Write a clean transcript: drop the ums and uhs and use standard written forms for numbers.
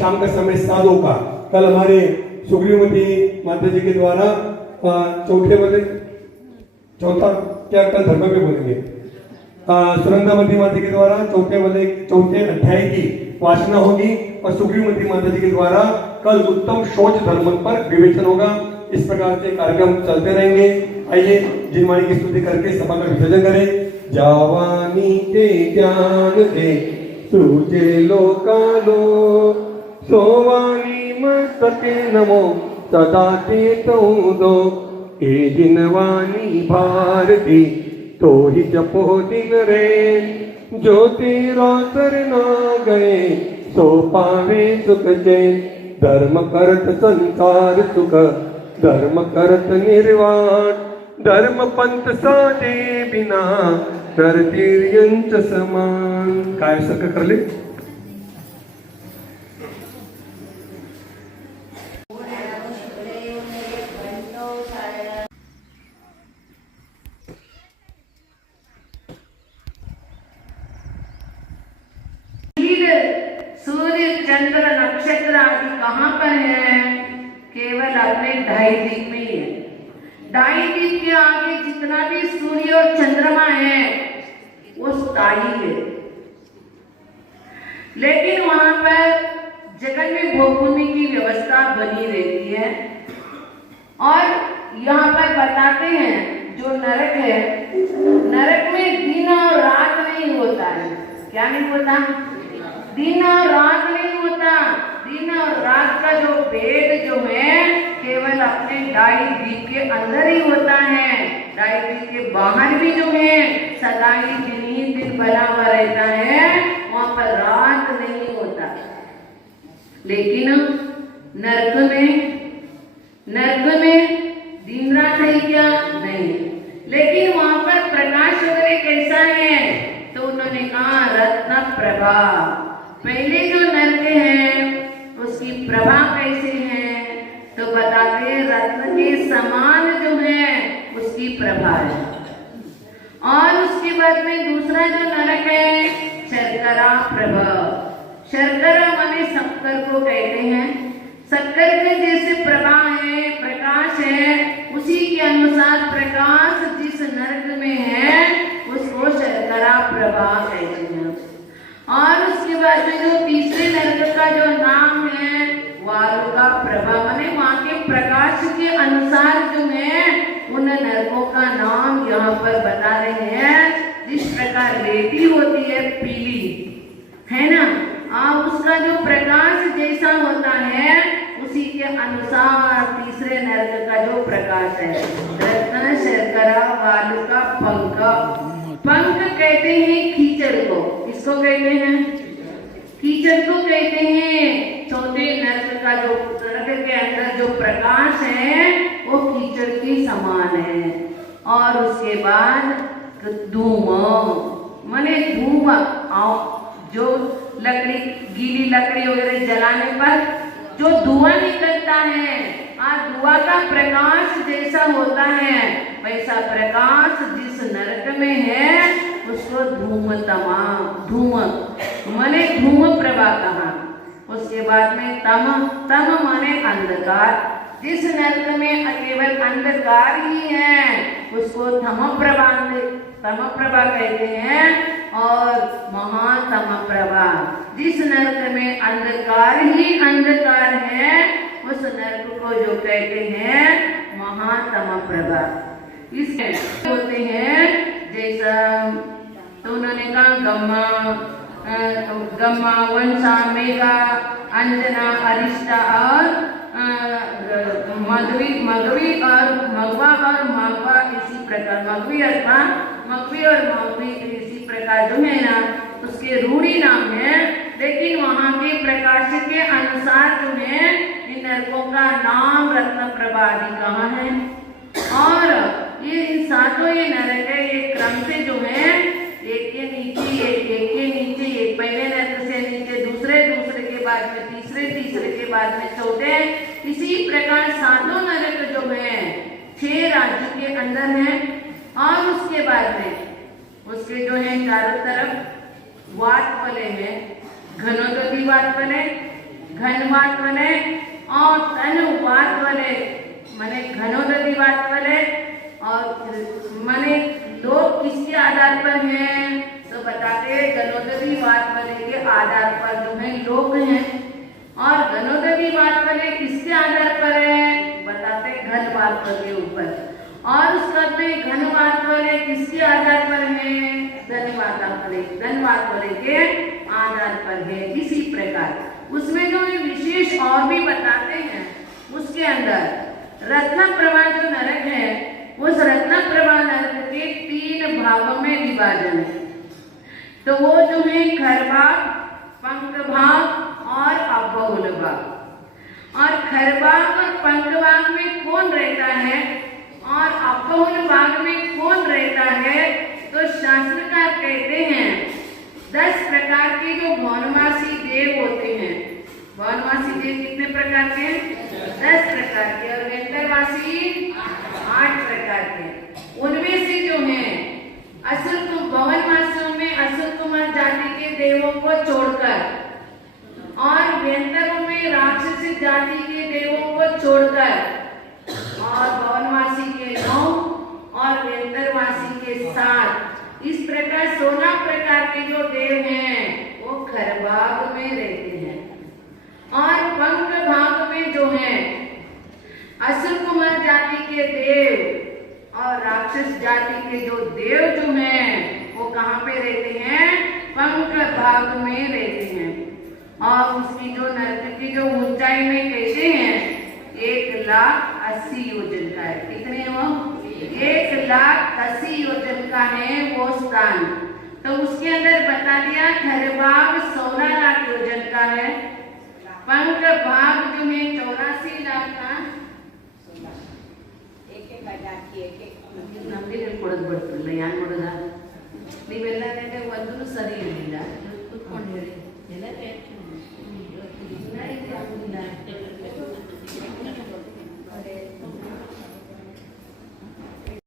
शाम का समय 7 का। कल हमारे सुग्रीवमती माता जी के द्वारा चौथा क्या कल धर्म में बोलेंगे, सुनंदामती माता के द्वारा चौथे अध्याय की वाचना होगी और सुग्रीवमती माता जी के द्वारा कल उत्तम शौच धर्म पर विवेचन होगा। इस प्रकार से कार्यक्रम चलते रहेंगे। आइए जिनवाणी की स्तुति करके सभा का विसर्जन करें। जावानी के ज्ञान के सूझे लोकालो सोवानी मस्तके नमो सदा दो ए जिनवानी भारती तो ही जपो दिन रे जो तेरा शरणा गए सो पावे सुख चैन धर्म करत संसार सुख धर्म करत निर्वाण धर्म पंथ साधे बिना नरतीर्यंच समान। काय सारखं करले सूर्य चंद्र नक्षत्र आदि कहाँ पर है? केवल अपने ढाई दीप में ही है। ढाई दीप के आगे जितना भी सूर्य और चंद्रमा है वो स्थायी है, लेकिन वहां पर जगत में भोगभूमि की व्यवस्था बनी रहती है। और यहाँ पर बताते हैं जो नरक है, नरक में दिन और रात नहीं होता है। क्या नहीं होता? दिन और रात नहीं होता। दिन और रात का जो भेद जो है केवल अपने ढाई दीप के अंदर ही होता है। ढाई दीप के बाहर भी जो है सदा ही दिन ही दिन बना हुआ रहता है, वहां पर रात नहीं होता। लेकिन नरक में दिन रात है क्या? नहीं। लेकिन वहां पर प्रकाश वगैरह कैसा है? तो उन्होंने कहा रत्न प्रभा। पहले जो नरक है उसकी प्रभा कैसे है? तो बताते हैं रत्न के समान जो है उसकी प्रभा है। और उसके बाद में दूसरा जो नरक है शर्करा प्रभा। शर्करा माने शक्कर को कहते हैं। शक्कर के जैसे प्रभा है, प्रकाश है, उसी के अनुसार प्रकाश जिस नरक में है उसको शर्करा प्रभा कहते हैं। और उसके बाद में जो तीसरे नरक का जो नाम है वालुका प्रभा, माने वहां के प्रकाश के अनुसार जो है उन नरकों का नाम यहाँ पर बता रहे हैं। जिस प्रकार रेती होती है पीली, है ना, उसका जो प्रकाश जैसा होता है उसी के अनुसार तीसरे नरक का जो प्रकाश है रत्न शर्करा वालुका पंख। पंख कहते हैं कीचड़ को। किसको कहते हैं? कीचड़ को कहते हैं। चौथे नरक का जो नरक के अंदर जो प्रकाश है वो कीचड़ के समान है। और उसके बाद धूम, माने धूम, जो लकड़ी गीली लकड़ी वगैरह जलाने पर जो धुआं निकलता है, धुआं का प्रकाश जैसा होता है वैसा प्रकाश जिस नरक में है उसको धूम माने धूम प्रभा कहा। उसके बाद में तम माने अंधकार। जिस नरक में केवल अंधकार ही है उसको तम प्रभा कहते हैं। और महातम प्रभा, जिस नरक में अंधकार ही अंधकार है उस नरक को जो कहते हैं महातम प्रभा। इसके होते हैं जैसा, तो उन्होंने कहा गम्मा वंशा मेघा अंजना अरिष्टा और मगवी और मगवा और मागवा, इसी प्रकार मगवी और मगवी इसी प्रकार जो है ना उसके रूढ़ी नाम है। लेकिन वहाँ के प्रकाश के अनुसार जो है इन नरकों का नाम रत्न प्रभा आदि कहाँ है। और ये इन सातों ये नरक है, ये क्रम से जो है एक के नीचे एक पहले नरक से नीचे दूसरे के बाद में तीसरे के बाद में चौथे। इसी प्रकार सातों नरक जो है 6 राज्यों के अंदर है। और उसके बाद में उसके जो है चारों तरफ वाट पले हैं, घनोदधी वाट पले, घनवात्वले और तनुवात्वले माने घनोदधिवात्वले और माने लोग किसके आधार पर हैं तो बताते हैं घनोदधिवात्वले के आधार पर जो है लोग हैं और घनोदधिवात्वले किसके आधार पर है बताते हैं घनवात्व के ऊपर और उसका घनवात्वले किसके आधार पर है धनवात्वले के आधार पर है। इसी प्रकार उसमें जो विशेष और भी बताते हैं उसके अंदर रत्न प्रभा जो नरक है उस रत्न प्रभा नरक के 3 भागों में विभाजन है। तो वो जो है खर भाग, पंख भाग और अबहुल भाग। और खर भाग और पंख भाग में कौन रहता है और अबहुल भाग में कौन रहता है तो शास्त्रकार कहते हैं 10 प्रकार के जो भौनवासी देव होते हैं। भौनवासी देव कितने प्रकार के हैं 10 प्रकार के और वेंतरवासी 8 प्रकार के। उनमें से जो है असुर भवनवासियों में असुर कुमार जाति के देवों को छोड़कर और वेंतरों में राक्षसी जाति के देवों को छोड़कर और भवनवासी के 9 और वेंतरवासी के 7 इस प्रकार 16 प्रकार के जो देव हैं वो खरभाग में रहते हैं। और पंख भाग में जो है असुर कुमार जाति के देव और राक्षस जाति के जो देव जो हैं वो कहाँ पे रहते हैं पंख भाग में रहते हैं। और उसकी जो नरक की जो ऊंचाई में कहते हैं 1,80,000 योजन का है। कितने है वो 1,80,000 योजन का है वो स्थान। तो उसके अंदर बता दिया खरभाग 16 लाख योजन का है, पंख भाग जो है 84 लाख का ನಮಗೆ ಕೊಡೋದು ಬಿಡ್ತಿಲ್ಲ ಯಾನ್ ಮಾಡೋದ ನೀವೆಲ್ಲ ಒಂದೂ ಸರಿ ಇರಲಿಲ್ಲ ಕುತ್ಕೊಂಡು ಹೇಳಿ ಎಲ್ಲ